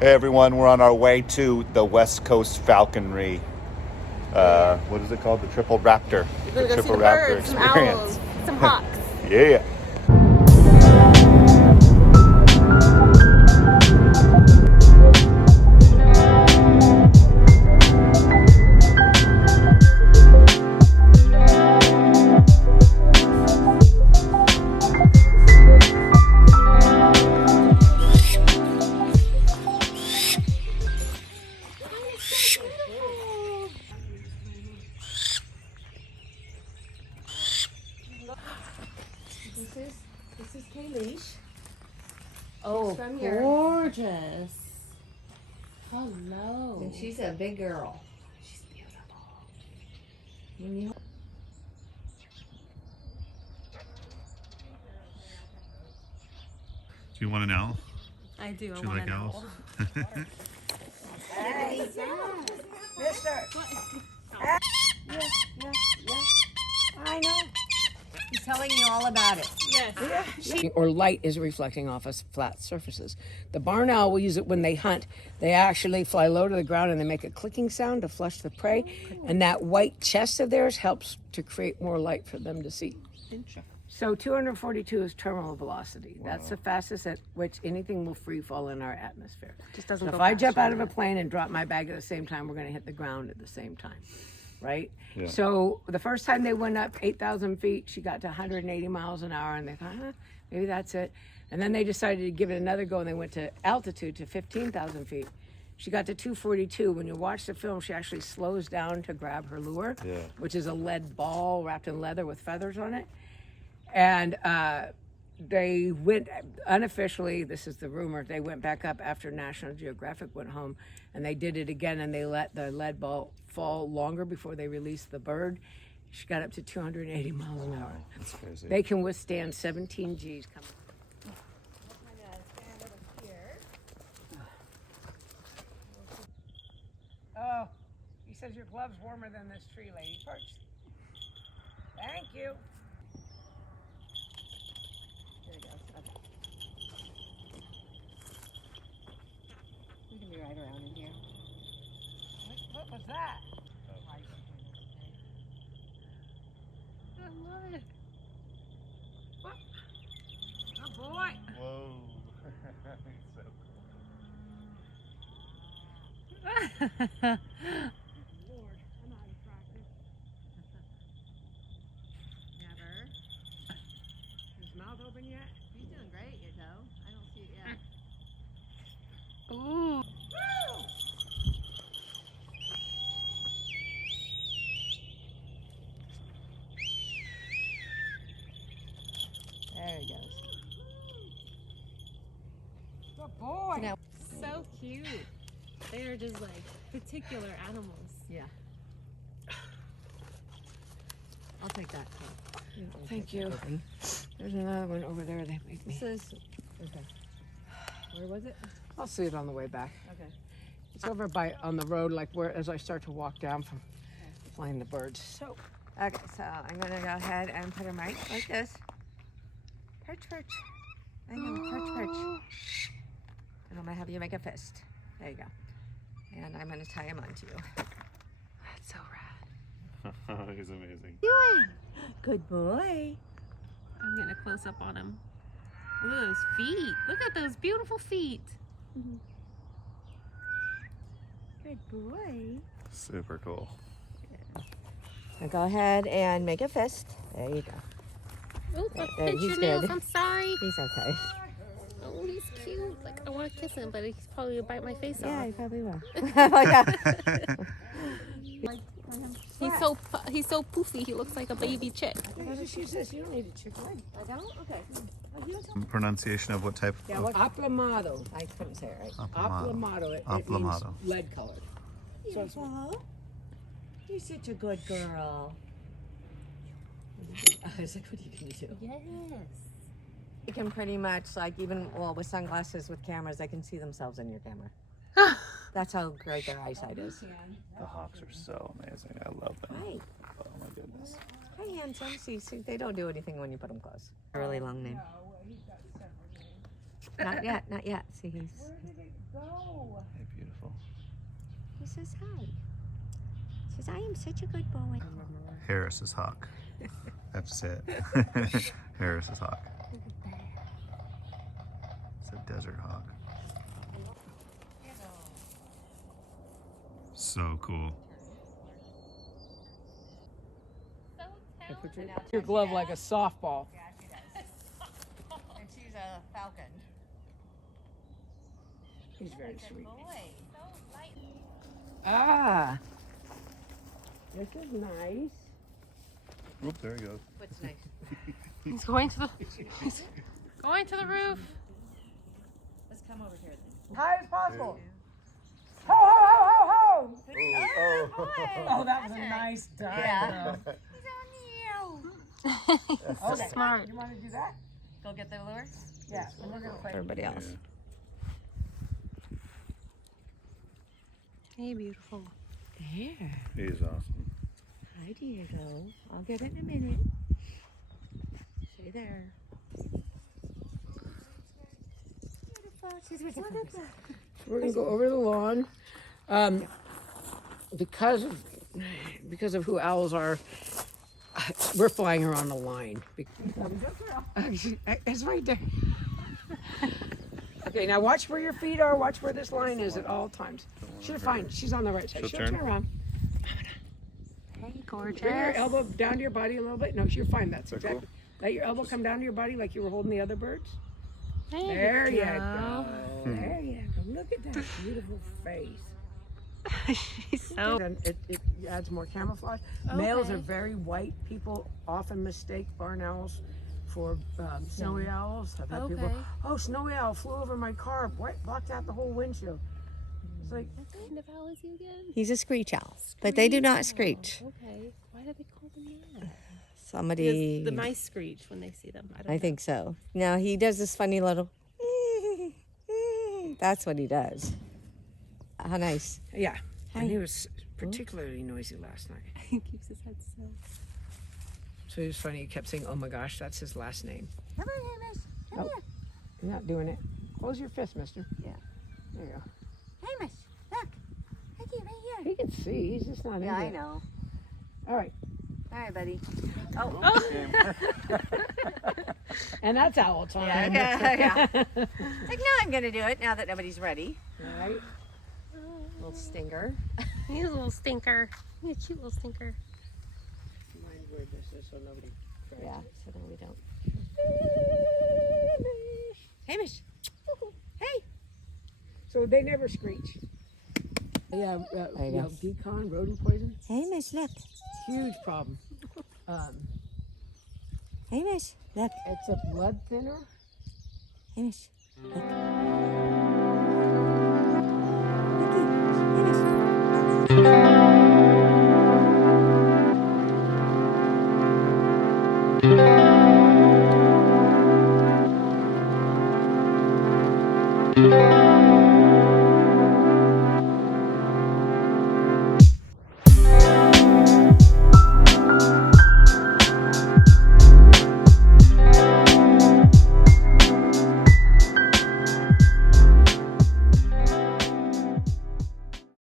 Hey everyone, we're on our way to the West Coast Falconry. What is it called? The Triple Raptor. We're gonna go Triple see the Raptor birds, some Experience. owls, some hawks. Yeah. This is Kayleesh. Oh, from here. gorgeous. Hello. And she's a big girl. She's beautiful. Do you want an owl? I do. Do you like owls? Hey, mister. I know. He's telling you all about it. Yes. Or light is reflecting off of flat surfaces. The barn owl will use it when they hunt. They actually fly low to the ground and they make a clicking sound to flush the prey. And that white chest of theirs helps to create more light for them to see. So 242 is terminal velocity. Wow. That's the fastest at which anything will free fall in our atmosphere. Just doesn't So go if I fast, jump out of a plane and drop my bag at the same time, we're going to hit the ground at the same time, right? Yeah. So the first time they went up 8,000 feet, she got to 180 miles an hour, and they thought, maybe that's it. And then they decided to give it another go, and they went to altitude to 15,000 feet. She got to 242. When you watch the film, she actually slows down to grab her lure, which is a lead ball wrapped in leather with feathers on it. And they went unofficially, this is the rumor, they went back up after National Geographic went home, and they did it again, and they let the lead ball fall longer before they released the bird. She got up to 280 miles an hour. That's crazy. They can withstand 17 Gs coming. Oh, he says your glove's warmer than this tree, lady. Perch. Thank you. There he goes. Okay. We can be right around in here. What was that? I love it. What? Oh boy. Whoa. So cool. Lord, I'm out of practice. Never. Is his mouth open yet? He's doing great, you know. I don't see it yet. Ooh. There he goes. Good boy. Now, So cute. They are just like particular animals. yeah. I'll take that. Thank you. There's another one over there they make me. This is okay. Where was it? I'll see it on the way back. Okay. It's over by on the road, like where as I start to walk down from flying the birds. So Okay, so I'm gonna go ahead and put him right like this. Perch, perch. I know, perch, perch. And I'm gonna have you make a fist. There you go. And I'm gonna tie him onto you. That's so rad. He's amazing. Good boy. I'm getting a close up on him. Look at those feet. Look at those beautiful feet. Good boy. Super cool. Now go ahead and make a fist. There you go. Oh, I There, pinched he's your nails. good. I'm sorry. He's okay. Oh, he's cute. Like, I want to kiss him, but he's probably going to bite my face Yeah, off. he probably will. Oh, yeah. He's so poofy. He looks like a baby chick. she says you don't need a chicken leg. I don't? Okay. Pronunciation of what type? Yeah, what? Aplomado. I couldn't say it right. Aplomado. It means Aplomado. lead colored. So it's You're such a good girl. I was like, what are you going to do? Yes. You can pretty much, like, even, well, with sunglasses, with cameras, they can see themselves in your camera. That's how great their eyesight is. The hawks are so amazing. I love them. Hi. Oh my goodness. Hi, handsome. See, they don't do anything when you put them close. A really long name. Not yet, not yet. See, he's... Where did it go? says hi. Says, I am such a good boy. Harris's hawk. That's it. Harris's hawk. It's a desert hawk. So cool. Your glove like a softball. Yeah, she does. And she's a falcon. He's very sweet. Boy, so light. Ah, this is nice. Oop, there he goes. What's nice? He's going to the roof. Let's come over here then. High as possible. Ho, ho, ho, ho, ho. Oh, Oh, that was a nice dive. Yeah. though. So Okay. smart. You want to do that? Go get the lure? Yeah. And we're gonna play. Everybody else. Hey, beautiful. There. He's awesome. Hi, Diego. I'll get it in a minute. Stay there. Beautiful. She's with the We're gonna go over the lawn. Because of who owls are, we're flying her on the line. It's right there. Okay, now watch where your feet are. Watch where this line is at all times. She'll find. She's on the right side. She'll She'll turn turn. around. Hey, gorgeous. Bring your elbow down to your body a little bit. No, you're fine. That's exactly. Let your elbow come down to your body like you were holding the other birds. There you go. There you go. Look at that beautiful face. She's so. And it adds more camouflage. Males are very white. People often mistake barn owls for snowy owls. I've had people, oh, snowy owl flew over my car, blocked out the whole windshield. It's like, What kind of owl is he again? He's a screech owl, but they do not screech. Okay. Why do they call them that? Somebody. The mice screech when they see them. I don't I think so. Now he does this funny little. That's what he does. How nice. yeah. And he was particularly noisy last night. He keeps his head still. So it was funny. He kept saying, "Oh my gosh, that's his last name." Come on, Hamish. Come Nope. You're not doing it. Close your fist, mister. Yeah. There you go. here. Hamish, look. Looky right here. He can see. He's just not Yeah, into I it. know. All right. All right, buddy. And that's owl time. Yeah. Like, now I'm going to do it now that nobody's ready. All right. Little stinger. He's a little stinker. He's a cute little stinker. Mind where this is so nobody. Yeah, so no, we don't. Hamish. Hey. So they never screech. Yeah, you go. decon, rodent poison, Hamish, look. huge problem. Hamish, look. It's a blood thinner. Hamish, look. Looky. Hamish.